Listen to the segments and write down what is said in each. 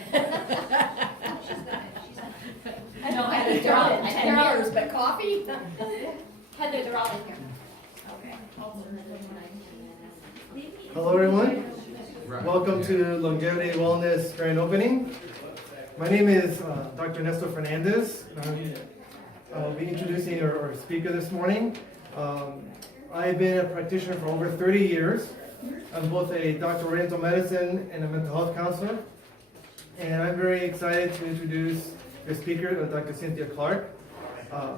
They're ours, but coffee? Heather, they're all in here. Hello everyone, welcome to Longevity Wellness Grand Opening. My name is Dr. Nestor Fernandez. I'll be introducing our speaker this morning. I've been a practitioner for over 30 years. I'm both a doctor of oriental medicine and a mental health counselor. And I'm very excited to introduce your speaker, Dr. Cynthia Clark. I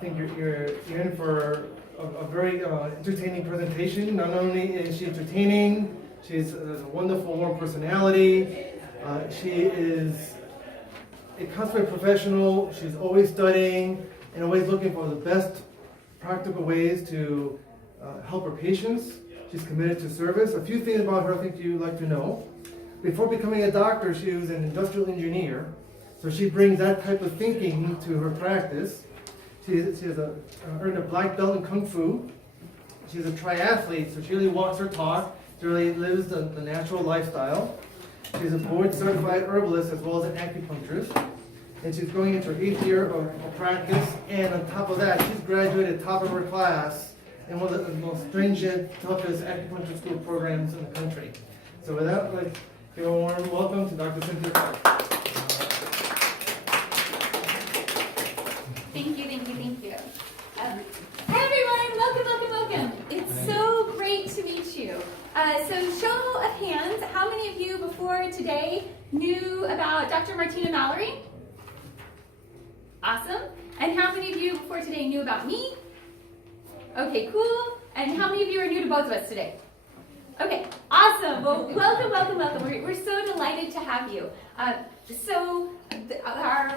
think you're in for a very entertaining presentation. Not only is she entertaining, she's a wonderful, warm personality. She is a consummate professional. She's always studying and always looking for the best practical ways to help her patients. She's committed to service. A few things about her I think you'd like to know. Before becoming a doctor, she was an industrial engineer. So she brings that type of thinking to her practice. She has earned a black belt in Kung Fu. She's a triathlete, so she really walks her talk. She really lives the natural lifestyle. She's a board-certified herbalist as well as an acupuncturist. And she's going into her 8th year of practice. And on top of that, she's graduated top of her class in one of the most stringent, toughest acupuncture school programs in the country. So with that, let's give a warm welcome to Dr. Cynthia Clark. Thank you. Hi everyone, welcome. It's so great to meet you. So show of hands, how many of you before today knew about Dr. Martina Mallory? Awesome. And how many of you before today knew about me? Okay, cool. And how many of you are new to both of us today? Okay, awesome. Well, welcome. We're so delighted to have you. Our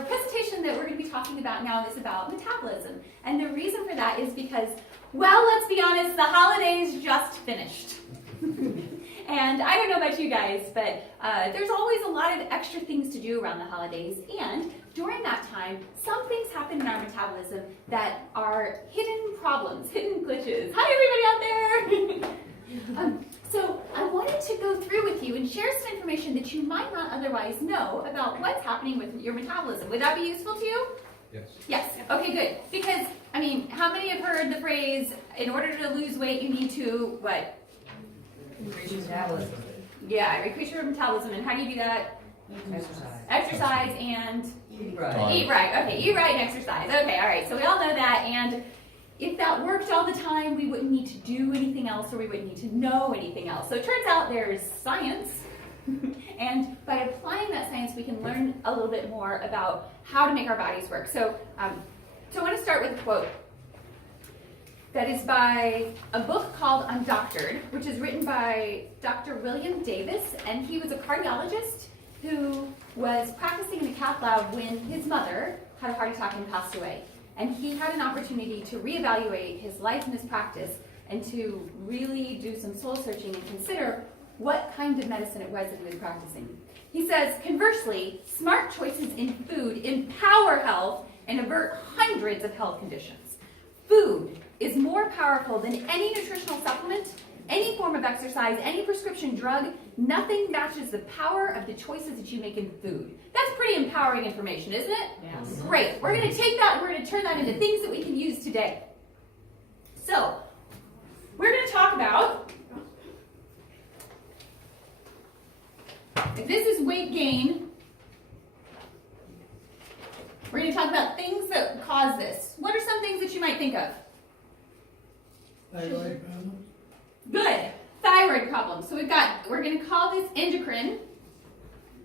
presentation that we're going to be talking about now is about metabolism. And the reason for that is because, well, let's be honest, the holidays just finished. And I don't know about you guys, but there's always a lot of extra things to do around the holidays. And during that time, some things happen in our metabolism that are hidden problems, hidden glitches. Hi, everybody out there. So I wanted to go through with you and share some information that you might not otherwise know about what's happening with your metabolism. Would that be useful to you? Yes. Yes. Okay, good. Because, I mean, how many have heard the phrase, in order to lose weight, you need to, what? Increase your metabolism. Yeah, increase your metabolism. And how do you do that? Exercise and Eat right. eat right. Okay, eat right and exercise. Okay, all right. So we all know that. And if that worked all the time, we wouldn't need to do anything else, or we wouldn't need to know anything else. So it turns out there's science. And by applying that science, we can learn a little bit more about how to make our bodies work. So I want to start with a quote that is by a book called Undoctored, which is written by Dr. William Davis, and he was a cardiologist who was practicing in a cath lab when his mother had a heart attack and passed away. And he had an opportunity to reevaluate his life and his practice and to really do some soul searching and consider what kind of medicine it was that he was practicing. He says, conversely, smart choices in food empower health and avert hundreds of health conditions. Food is more powerful than any nutritional supplement, any form of exercise, any prescription drug. Nothing matches the power of the choices that you make in food. That's pretty empowering information, isn't it? Yes. Great. We're going to take that and we're going to turn that into things that we can use today. So, we're going to talk about, if this is weight gain, we're going to talk about things that cause this. What are some things that you might think of? Thyroid. Good. Thyroid problems. So we're going to call this endocrine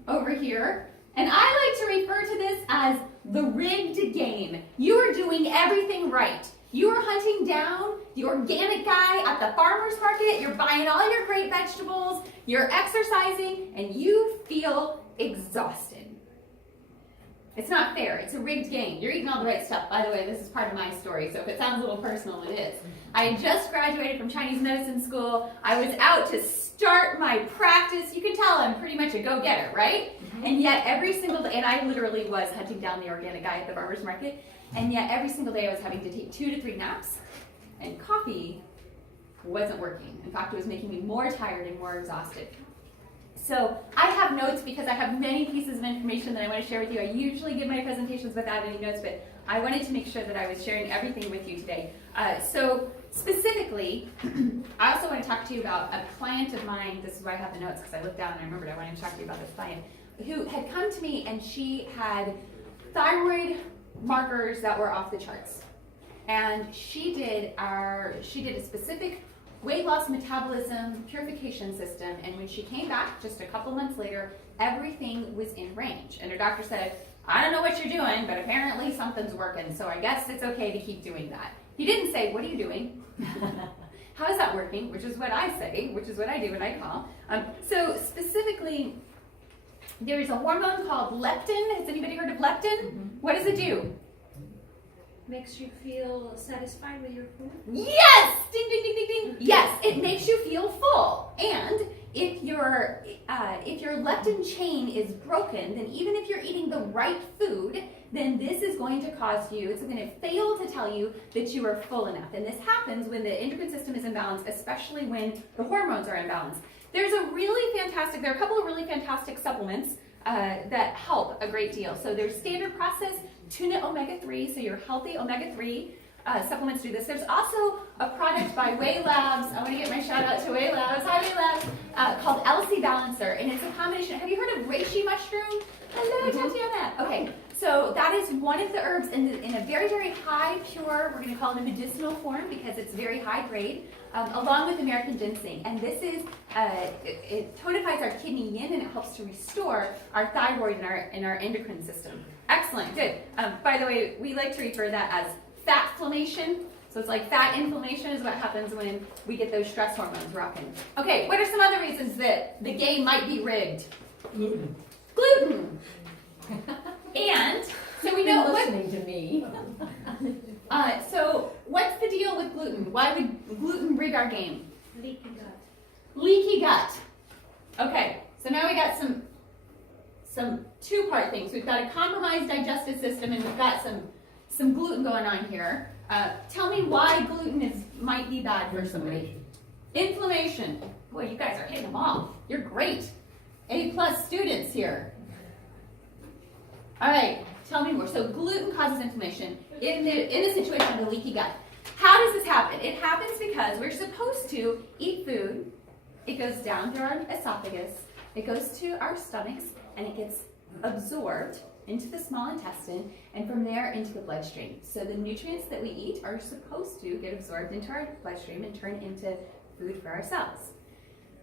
over here. And I like to refer to this as the rigged game. You are doing everything right. You are hunting down the organic guy at the farmer's market. You're buying all your great vegetables. You're exercising, and you feel exhausted. It's not fair. It's a rigged game. You're eating all the right stuff. By the way, this is part of my story, so if it sounds a little personal, it is. I just graduated from Chinese medicine school. I was out to start my practice. You can tell I'm pretty much a go-getter, right? And yet every single day, and I literally was hunting down the organic guy at the farmer's market, and yet every single day I was having to take 2 to 3 naps, and coffee wasn't working. In fact, it was making me more tired and more exhausted. So I have notes because I have many pieces of information that I want to share with you. I usually give my presentations without any notes, but I wanted to make sure that I was sharing everything with you today. So specifically, I also want to talk to you about a client of mine. This is why I have the notes, because I looked down and I remembered I wanted to talk to you about this client who had come to me, and she had thyroid markers that were off the charts. And she did a specific weight loss metabolism purification system, and when she came back just a couple months later, everything was in range. And her doctor said, I don't know what you're doing, but apparently something's working, so I guess it's okay to keep doing that. He didn't say, what are you doing? How is that working? Which is what I say, which is what I do when I call. So specifically, there's a hormone called leptin. Has anybody heard of leptin? Mm-hmm. What does it do? Makes you feel satisfied with your food? Yes! Ding, ding, ding, ding, ding. Yes, it makes you feel full. And if your leptin chain is broken, then even if you're eating the right food, then this is going to cause you, it's going to fail to tell you that you are full enough. And this happens when the endocrine system is imbalanced, especially when the hormones are imbalanced. There are a couple of really fantastic supplements that help a great deal. So there's standard process tuna omega-3, so your healthy omega-3 supplements do this. There's also a product by Whey Labs. I want to get my shout out to Whey Labs. Hi, Whey Labs. Called LC Balancer, and it's a combination. Have you heard of reishi mushroom? Hello, Tatiana. Okay, so that is one of the herbs in a very, very high pure, we're going to call it a medicinal form because it's very high grade, along with American ginseng. And this is, it tonifies our kidney yin, and it helps to restore our thyroid and our endocrine system. Excellent, good. By the way, we like to refer that as fatflammation. So it's like fat inflammation is what happens when we get those stress hormones rocking. Okay, what are some other reasons that the game might be rigged? Gluten. And so we know listening to me. So what's the deal with gluten? Why would gluten rig our game? Leaky gut. Leaky gut. Okay, so now we got some two-part things. We've got a compromised digestive system, and we've got some gluten going on here. Tell me why gluten might be bad for somebody. Inflammation. Boy, you guys are hitting them all. You're great. A+ students here. All right, tell me more. So gluten causes inflammation in the situation of a leaky gut. How does this happen? It happens because we're supposed to eat food. It goes down through our esophagus. It goes to our stomachs, and it gets absorbed into the small intestine, and from there into the bloodstream. So the nutrients that we eat are supposed to get absorbed into our bloodstream and turn into food for our cells.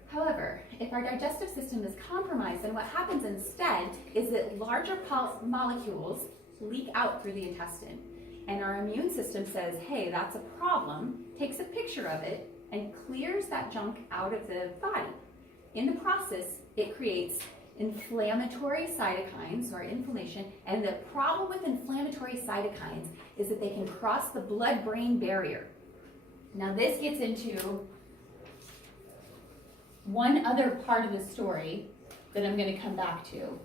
However, if our digestive system is compromised, then what happens instead is that larger molecules leak out through the intestine. And our immune system says, hey, that's a problem, takes a picture of it, and clears that junk out of the body. In the process, it creates inflammatory cytokines, or inflammation, and the problem with inflammatory cytokines is that they can cross the blood-brain barrier. Now this gets into one other part of the story that I'm going to come back to.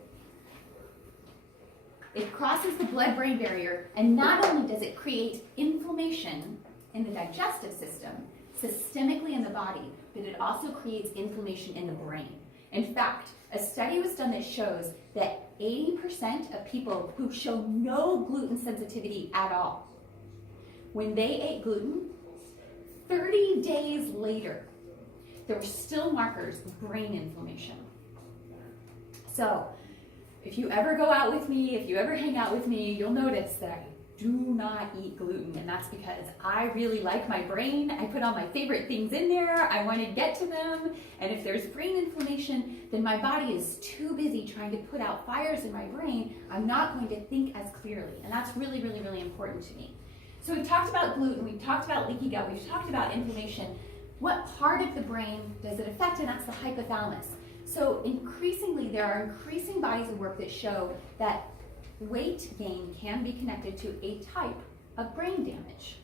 It crosses the blood-brain barrier, and not only does it create inflammation in the digestive system, systemically in the body, but it also creates inflammation in the brain. In fact, a study was done that shows that 80% of people who show no gluten sensitivity at all, when they ate gluten, 30 days later, there were still markers of brain inflammation. So, if you ever go out with me, if you ever hang out with me, you'll notice that I do not eat gluten, and that's because I really like my brain. I put all my favorite things in there. I want to get to them, and if there's brain inflammation, then my body is too busy trying to put out fires in my brain. I'm not going to think as clearly, and that's really, really, really important to me. So we've talked about gluten, we've talked about leaky gut, we've talked about inflammation. What part of the brain does it affect? And that's the hypothalamus. So increasingly, there are increasing bodies of work that show that weight gain can be connected to a type of brain damage.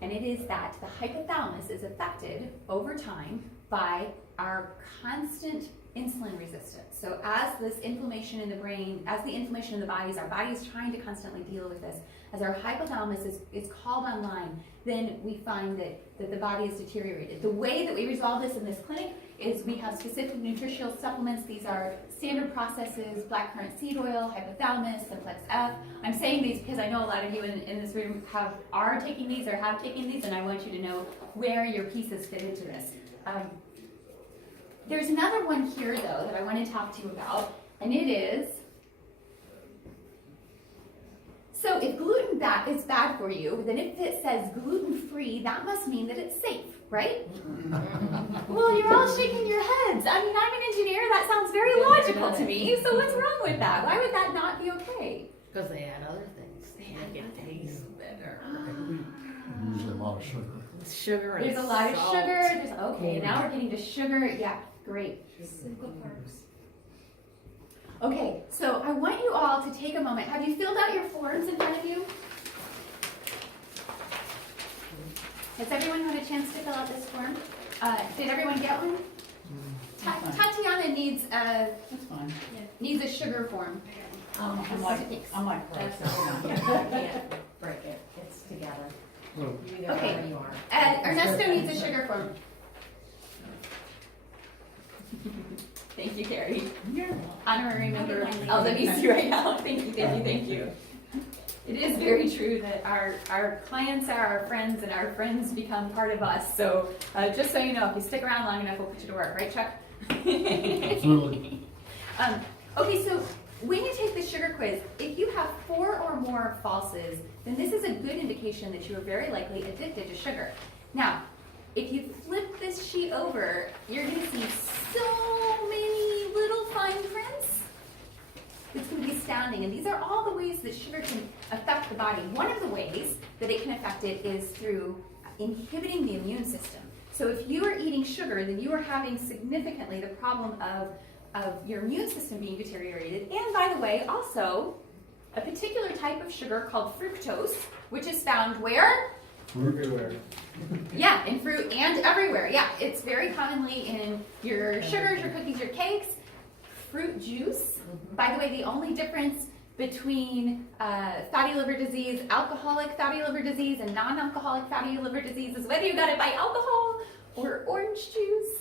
And it is that the hypothalamus is affected over time by our constant insulin resistance. So as this inflammation in the brain, as the inflammation in the body, our body is trying to constantly deal with this, as our hypothalamus is called online, then we find that the body is deteriorated. The way that we resolve this in this clinic is we have specific nutritional supplements. These are standard processes: blackcurrant seed oil, hypothalamus, Simplex F. I'm saying these because I know a lot of you in this room are taking these or have taken these, and I want you to know where your pieces fit into this. There's another one here, though, that I want to talk to you about, and it is, so if gluten is bad for you, then if it says gluten-free, that must mean that it's safe, right? Well, you're all shaking your heads. I mean, I'm an engineer. That sounds very logical to me. So what's wrong with that? Why would that not be okay? Because they add other things. They make it taste better. Usually a lot of sugar. Sugar and There's a lot of salt. sugar. Okay, now we're getting to sugar. Yeah, great. Simple carbs. Okay, so I want you all to take a moment. Have you filled out your forms in front of you? Has everyone had a chance to fill out this form? Did everyone get one? Tatiana needs a That's fine. needs a sugar form. I'm like That's Chris. all. You can't break it. It's together. Oh. You either Okay. are or you are. Ernesto needs a sugar form. Thank you, Carrie. Honorary member of LWC right now. Thank you. It is very true that our clients are our friends and our friends become part of us. So just so you know, if you stick around long enough, we'll put you to work. Right, Chuck? Absolutely. Okay, so when you take the sugar quiz, if you have 4 or more falses, then this is a good indication that you are very likely addicted to sugar. Now, if you flip this sheet over, you're going to see so many little fine prints. It's going to be astounding. And these are all the ways that sugar can affect the body. One of the ways that it can affect it is through inhibiting the immune system. So if you are eating sugar, then you are having significantly the problem of your immune system being deteriorated. And by the way, also a particular type of sugar called fructose, which is found where? Everywhere. Yeah, in fruit and everywhere. Yeah, it's very commonly in your sugars, your cookies, your cakes. Fruit juice. By the way, the only difference between fatty liver disease, alcoholic fatty liver disease, and non-alcoholic fatty liver disease is whether you got it by alcohol or orange juice.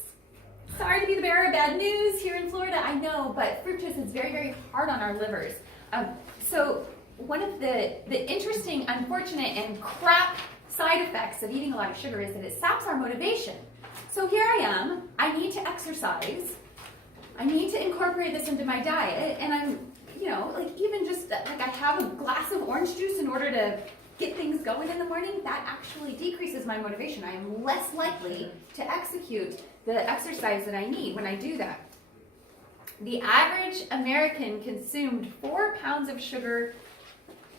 Sorry to be the bearer of bad news here in Florida, I know, but fruit juice is very, very hard on our livers. So one of the interesting, unfortunate, and crap side effects of eating a lot of sugar is that it saps our motivation. So here I am, I need to exercise, I need to incorporate this into my diet, and I'm, like even just like I have a glass of orange juice in order to get things going in the morning, that actually decreases my motivation. I am less likely to execute the exercise that I need when I do that. The average American consumed 4 pounds of sugar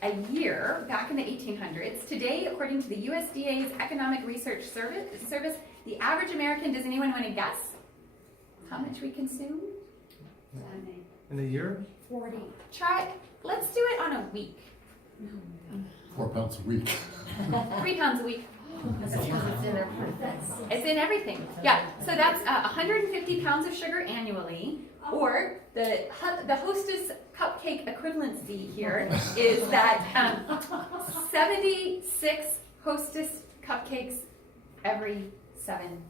a year back in the 1800s. Today, according to the USDA's Economic Research Service, the average American, does anyone want to guess how much we consume? In a year? 40. Let's do it on a week. 4 pounds a week. 3 pounds a week. That's because it's in their fats. It's in everything. Yeah, so that's 150 pounds of sugar annually, or the Hostess cupcake equivalency here is that 76 Hostess cupcakes every 7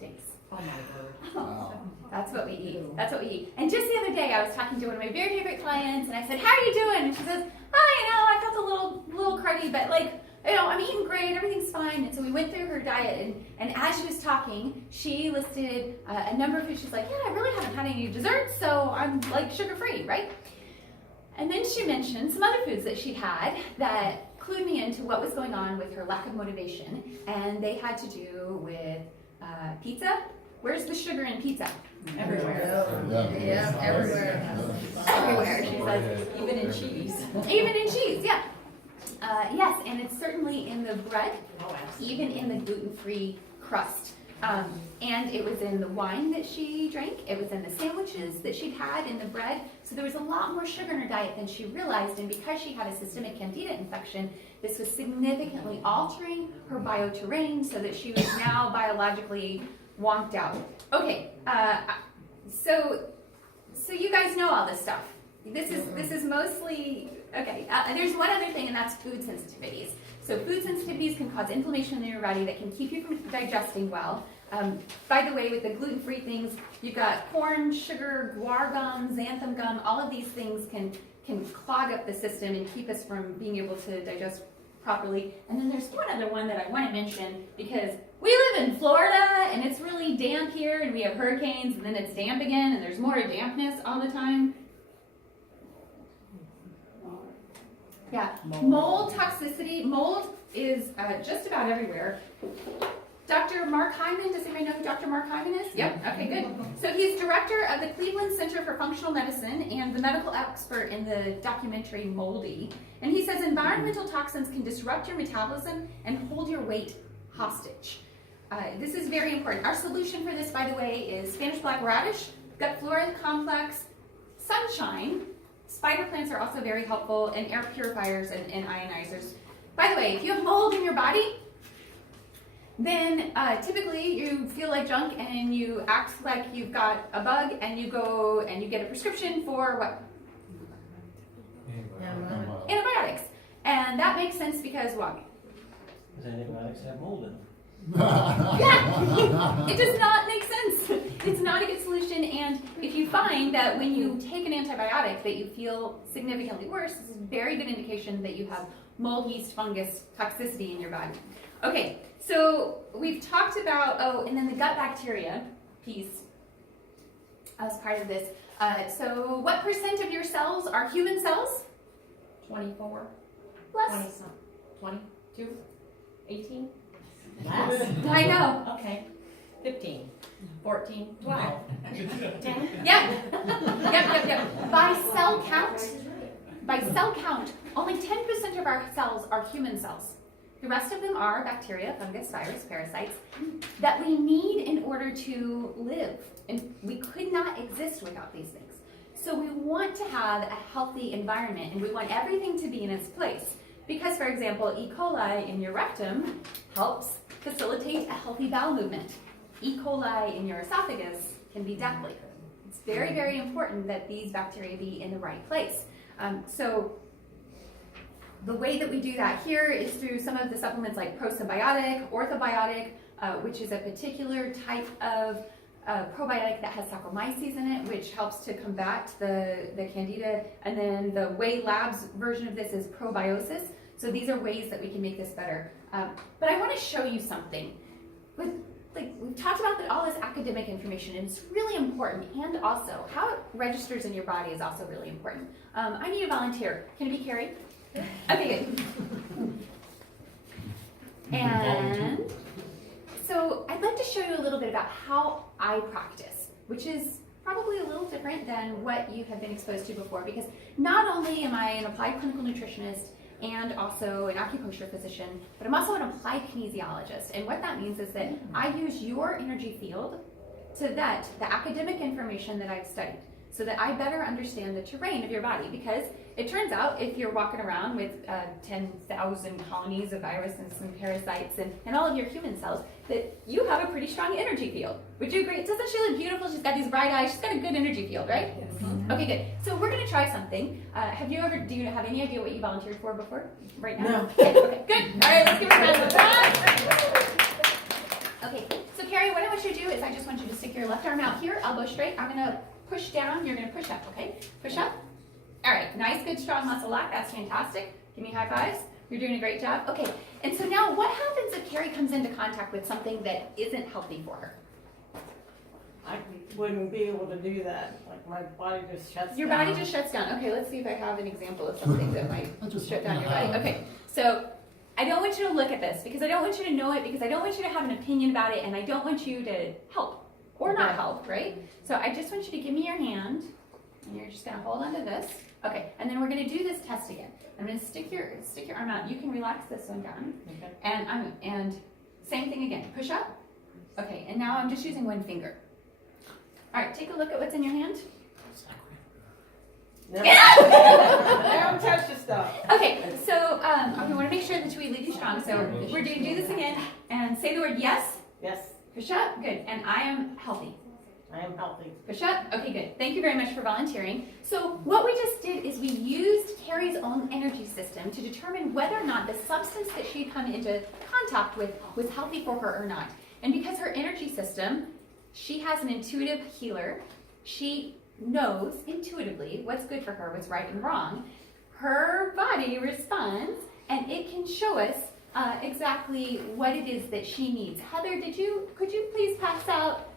days. Oh my word. Wow. That's what we eat. That's what we eat. And just the other day, I was talking to one of my very favorite clients, and I said, "How are you doing?" And she says, "I felt a little cruddy, but I'm eating great. Everything's fine." And so we went through her diet, and as she was talking, she listed a number of foods. She's like, "Yeah, I really haven't had any desserts, so I'm like sugar-free, right?" And then she mentioned some other foods that she had that clued me into what was going on with her lack of motivation, and they had to do with pizza. Where's the sugar in pizza? Everywhere. Yeah. Everywhere. Everywhere, she says. Even in cheese. Even in cheese, yeah. Yes, and it's certainly in the bread, Oh, absolutely. even in the gluten-free crust. And it was in the wine that she drank. It was in the sandwiches that she'd had, in the bread. So there was a lot more sugar in her diet than she realized. And because she had a systemic candida infection, this was significantly altering her bioterrain so that she was now biologically wonked out. Okay, So you guys know all this stuff. This is mostly, okay, there's one other thing, and that's food sensitivities. So food sensitivities can cause inflammation in your body that can keep you from digesting well. By the way, with the gluten-free things, you've got corn, sugar, guar gum, xanthan gum, all of these things can clog up the system and keep us from being able to digest properly. And then there's one other one that I want to mention, because we live in Florida and it's really damp here and we have hurricanes and then it's damp again and there's more dampness all the time. Yeah, mold toxicity. Mold is just about everywhere. Dr. Mark Hyman, does anybody know who Dr. Mark Hyman is? Yep, okay, good. So he's director of the Cleveland Center for Functional Medicine and the medical expert in the documentary Moldy. And he says environmental toxins can disrupt your metabolism and hold your weight hostage. This is very important. Our solution for this, by the way, is Spanish black radish, gut flora complex, sunshine. Spider plants are also very helpful, and air purifiers and ionizers. By the way, if you have mold in your body, then typically you feel like junk and you act like you've got a bug and you go and you get a prescription for what? Antibiotics. And that makes sense because why? Because antibiotics have mold in them. Yeah, it does not make sense. It's not a good solution, and if you find that when you take an antibiotic that you feel significantly worse, this is a very good indication that you have mold, yeast, fungus toxicity in your body. Okay, so we've talked about, and then the gut bacteria piece as part of this. So what % of your cells are human cells? 24, Less. 22, 18? Less. I know. Okay. 15, 14, 12, 10? Yep. By cell count, only 10% of our cells are human cells. The rest of them are bacteria, fungus, virus, parasites that we need in order to live. And we could not exist without these things. So we want to have a healthy environment and we want everything to be in its place. Because, for example, E. coli in your rectum helps facilitate a healthy bowel movement. E. coli in your esophagus can be deathly. It's very, very important that these bacteria be in the right place. So the way that we do that here is through some of the supplements like prosybiotic, orthobiotic, which is a particular type of probiotic that has Saccharomyces in it, which helps to combat the candida. And then the Way Labs version of this is probiosis. So these are ways that we can make this better. But I want to show you something. We've talked about all this academic information, and it's really important. And also, how it registers in your body is also really important. I need a volunteer. Can it be Carrie? Okay, good. And so I'd like to show you a little bit about how I practice, which is probably a little different than what you have been exposed to before, because not only am I an applied clinical nutritionist and also an acupuncture physician, but I'm also an applied kinesiologist. And what that means is that I use your energy field to vet the academic information that I've studied so that I better understand the terrain of your body, because it turns out if you're walking around with 10,000 colonies of virus and some parasites and all of your human cells, that you have a pretty strong energy field. Would you agree? Doesn't she look beautiful? She's got these bright eyes. She's got a good energy field, right? Yes. Okay, good. So we're going to try something. Do you have any idea what you volunteered for before? Right now? No. Okay, good. All right, let's give her a round of applause. Okay, so Carrie, what I want you to do is I just want you to stick your left arm out here, elbow straight. I'm going to push down. You're going to push up, okay? Push up. All right, nice, good, strong muscle lock. That's fantastic. Give me high fives. You're doing a great job. Okay, and so now what happens if Carrie comes into contact with something that isn't healthy for her? I wouldn't be able to do that. Like my body just shuts down. Your body just shuts down. Okay, let's see if I have an example of something that might shut down your body. Okay, so I don't want you to look at this because I don't want you to know it, because I don't want you to have an opinion about it, and I don't want you to help or not help, right? So I just want you to give me your hand, and you're just going to hold on to this. Okay, and then we're going to do this test again. I'm going to stick your arm out. You can relax this one down. Okay. And same thing again. Push up. Okay, and now I'm just using one finger. All right, take a look at what's in your hand. No. Don't touch the stuff. Okay, so we want to make sure that we leave you strong. So we're going to do this again and say the word yes. Yes. Push up. Good. And I am healthy. I am healthy. Push up. Okay, good. Thank you very much for volunteering. So what we just did is we used Carrie's own energy system to determine whether or not the substance that she'd come into contact with was healthy for her or not. And because her energy system, she has an intuitive healer. She knows intuitively what's good for her, what's right and wrong. Her body responds, and it can show us exactly what it is that she needs. Heather, could you please pass out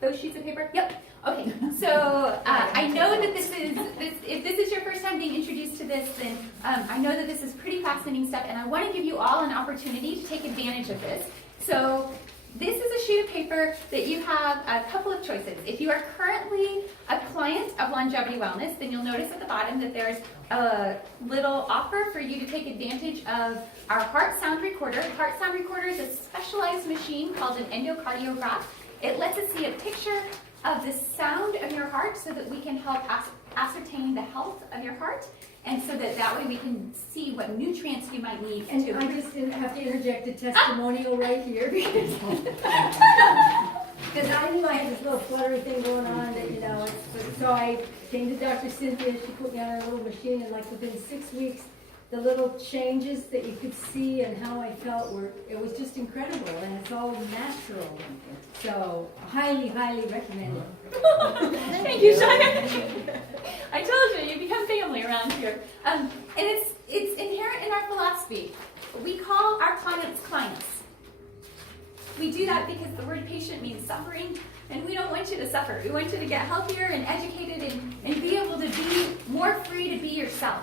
those sheets of paper? Yep. Okay. So I know that if this is your first time being introduced to this, then I know that this is pretty fascinating stuff, and I want to give you all an opportunity to take advantage of this. So this is a sheet of paper that you have a couple of choices. If you are currently a client of Longevity Wellness, then you'll notice at the bottom that there's a little offer for you to take advantage of our heart sound recorder. The heart sound recorder is a specialized machine called an endocardiograph. It lets us see a picture of the sound of your heart so that we can help ascertain the health of your heart, and so that way we can see what nutrients you might need. And I just have to interject a testimonial right here because I knew I had this little fluttery thing going on that, so I came to Dr. Cynthia. She put me on a little machine, and like within 6 weeks, the little changes that you could see and how I felt it was just incredible, and it's all natural. So highly, highly recommend it. Thank you, Shana. I told you, you become family around here. And it's inherent in our philosophy. We call our clients clients. We do that because the word patient means suffering, and we don't want you to suffer. We want you to get healthier and educated and be able to be more free to be yourself.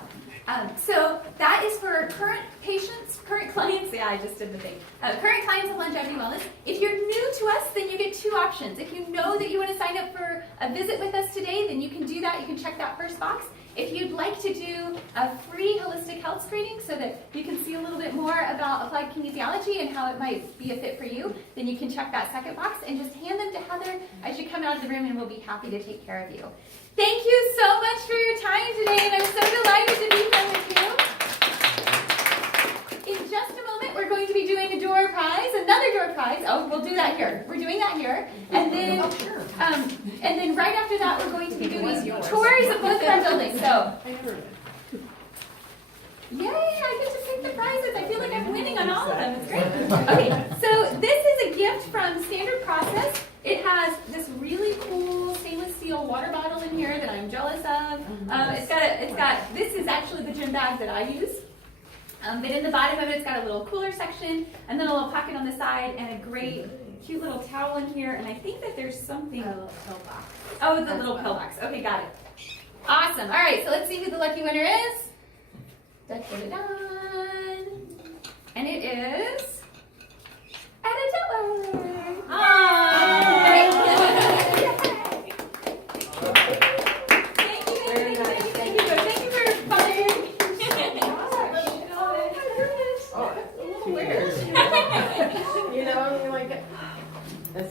So that is for current patients, current clients. Yeah, I just did the thing. Current clients of Longevity Wellness. If you're new to us, then you get two options. If you know that you want to sign up for a visit with us today, then you can do that. You can check that first box. If you'd like to do a free holistic health screening so that you can see a little bit more about applied kinesiology and how it might be a fit for you, then you can check that second box and just hand them to Heather as you come out of the room, and we'll be happy to take care of you. Thank you so much for your time today, and I'm so delighted to be here with you. In just a moment, we're going to be doing a door prize, another door prize. Oh, we'll do that here. We're doing that here. And then right after that, we're going to be doing tours of both of our buildings. So, yay, I get to pick the prizes. I feel like I'm winning on all of them. It's great. Okay, so this is a gift from Standard Process. It has this really cool stainless steel water bottle in here that I'm jealous of. This is actually the gym bag that I use. But in the bottom of it, it's got a little cooler section, and then a little pocket on the side, and a great, cute little towel in here. And I think that there's something. A little pill box. Oh, the little pill box. Okay, got it. Awesome. All right, so let's see who the lucky winner is. Da-da-da-da. And it is Etta Tetler.